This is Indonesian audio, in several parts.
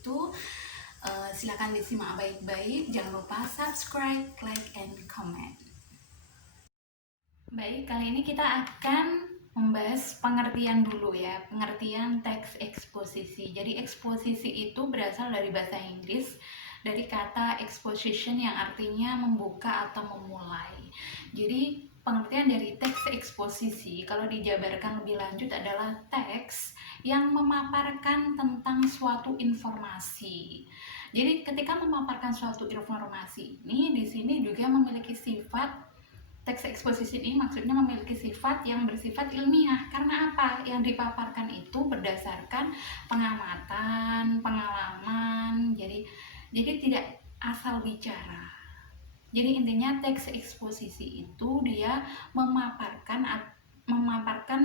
itu. Silakan disimak baik-baik, jangan lupa subscribe, like, and comment. Baik, kali ini kita akan membahas pengertian dulu ya, pengertian teks eksposisi. Jadi eksposisi itu berasal dari bahasa Inggris, dari kata exposition yang artinya membuka atau memulai. Jadi pengertian dari teks eksposisi kalau dijabarkan lebih lanjut adalah teks yang memaparkan tentang suatu informasi. Jadi ketika memaparkan suatu informasi ini di sini juga memiliki sifat. Teks eksposisi ini maksudnya memiliki sifat yang bersifat ilmiah. Karena apa? Yang dipaparkan itu berdasarkan pengamatan, pengalaman. Jadi tidak asal bicara. Jadi intinya teks eksposisi itu dia memaparkan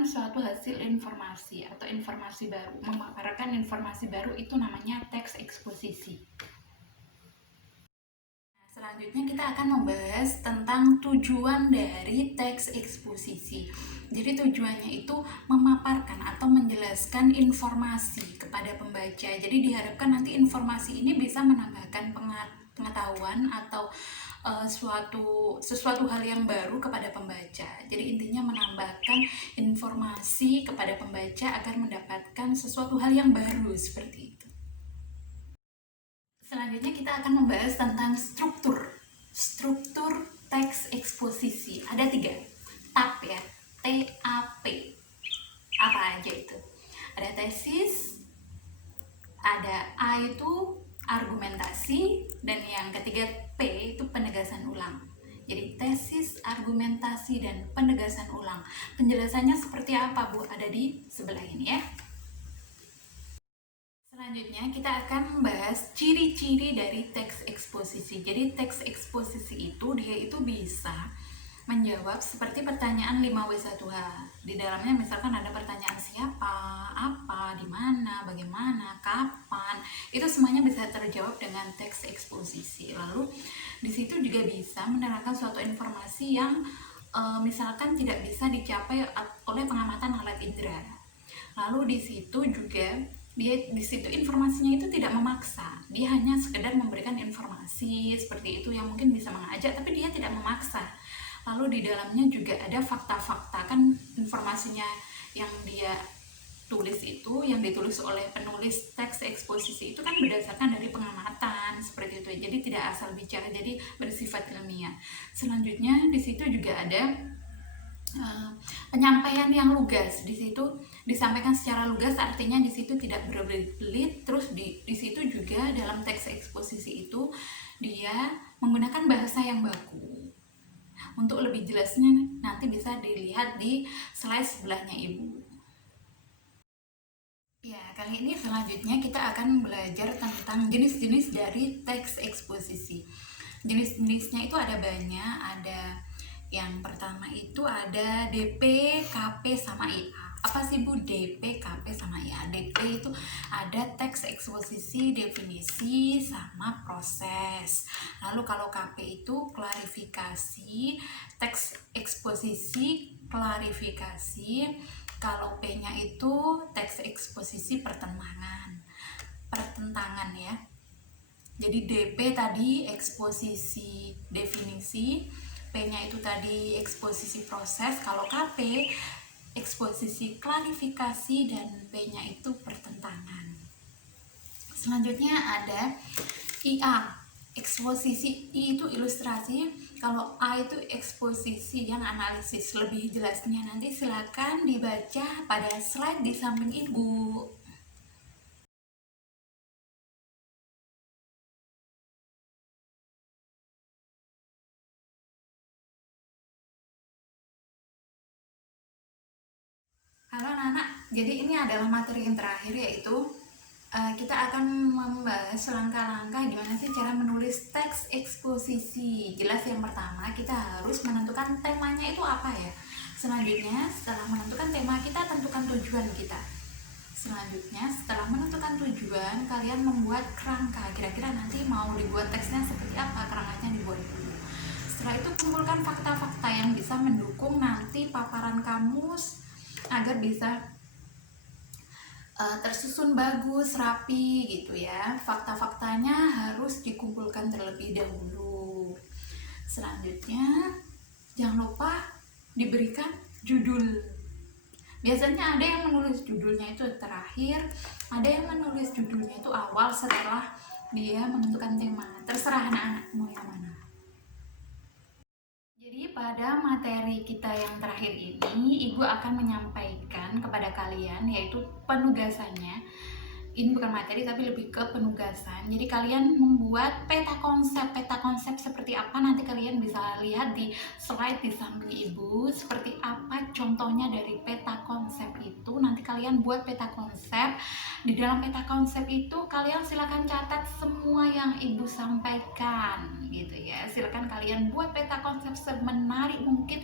suatu hasil informasi atau informasi baru. Memaparkan informasi baru itu namanya teks eksposisi. Selanjutnya kita akan membahas tentang tujuan dari teks eksposisi. Jadi tujuannya itu memaparkan atau menjelaskan informasi kepada pembaca. Jadi diharapkan nanti informasi ini bisa menambahkan pengetahuan atau sesuatu hal yang baru kepada pembaca. Jadi intinya menambahkan informasi kepada pembaca agar mendapatkan sesuatu hal yang baru seperti itu. Selanjutnya kita akan membahas tentang struktur teks eksposisi. Ada 3 TAP ya, TAP. Apa aja itu? Ada tesis, ada A itu argumentasi, dan yang ketiga P itu penegasan ulang. Jadi tesis, argumentasi, dan penegasan ulang. Penjelasannya seperti apa, Bu? Ada di sebelah ini ya. Selanjutnya kita akan membahas ciri-ciri dari teks eksposisi. Jadi teks eksposisi itu dia itu bisa menjawab seperti pertanyaan 5W1H. Di dalamnya misalkan ada pertanyaan siapa, apa, di mana, bagaimana, kapan. Itu semuanya bisa terjawab dengan teks eksposisi. Lalu di situ juga bisa menerangkan suatu informasi yang misalkan tidak bisa dicapai oleh pengamatan alat indera. Lalu di situ juga di situ informasinya itu tidak memaksa, dia hanya sekedar memberikan informasi seperti itu yang mungkin bisa mengajak, tapi dia tidak memaksa. Lalu di dalamnya juga ada fakta-fakta, kan informasinya yang dia tulis itu, yang ditulis oleh penulis teks eksposisi itu kan berdasarkan dari pengamatan seperti itu, jadi tidak asal bicara, jadi bersifat ilmiah. Selanjutnya di situ juga ada penyampaian yang lugas. Di situ disampaikan secara lugas, artinya di situ tidak berbelit-belit. Terus di situ juga dalam teks eksposisi itu dia menggunakan bahasa yang baku. Untuk lebih jelasnya nanti bisa dilihat di slide sebelahnya Ibu. Ya, kali ini selanjutnya kita akan belajar tentang jenis-jenis dari teks eksposisi. Jenis-jenisnya itu ada banyak, ada yang pertama itu ada DP, KP, sama IA. Apa sih Bu DP, KP, sama IA? DP itu ada teks eksposisi, definisi, sama proses. Lalu kalau KP itu klarifikasi, teks eksposisi, klarifikasi. Kalau P-nya itu teks eksposisi pertentangan ya. Jadi DP tadi eksposisi definisi, P-nya itu tadi eksposisi proses. Kalau KP eksposisi klarifikasi, dan P-nya itu pertentangan. Selanjutnya ada IA, eksposisi. I itu ilustrasi, kalau A itu eksposisi yang analisis. Lebih jelasnya nanti silakan dibaca pada slide di samping Ibu. Halo anak-anak, jadi ini adalah materi yang terakhir, yaitu kita akan membahas langkah-langkah gimana sih cara menulis teks eksposisi. Jelas yang pertama kita harus menentukan temanya itu apa ya. Selanjutnya setelah menentukan tema kita tentukan tujuan kita. Selanjutnya setelah menentukan tujuan kalian membuat kerangka. Kira-kira nanti mau dibuat teksnya seperti apa, kerangkanya dibuat dulu. Setelah itu kumpulkan fakta-fakta yang bisa mendukung nanti paparan kamus agar bisa tersusun bagus, rapi gitu ya. Fakta-faktanya harus dikumpulkan terlebih dahulu. Selanjutnya, jangan lupa diberikan judul. Biasanya ada yang menulis judulnya itu terakhir, ada yang menulis judulnya itu awal setelah dia menentukan tema. Terserah anak-anak mau yang mana. Jadi pada materi kita yang terakhir ini, Ibu akan menyampaikan kepada kalian yaitu penugasannya. Ini bukan materi tapi lebih ke penugasan. Jadi kalian membuat peta konsep. Peta konsep seperti apa nanti kalian bisa lihat di slide di samping Ibu. Seperti apa contohnya dari peta konsep itu. Nanti kalian buat peta konsep. Di dalam peta konsep itu kalian silakan catat semua yang Ibu sampaikan gitu ya. Silakan kalian buat peta konsep semenarik mungkin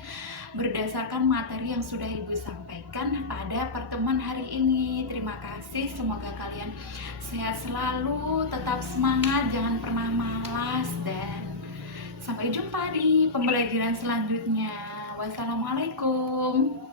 berdasarkan materi yang sudah Ibu sampaikan pada pertemuan hari ini. Terima kasih, semoga kalian sehat selalu, tetap semangat, jangan pernah malas, dan sampai jumpa di pembelajaran selanjutnya. Wassalamualaikum.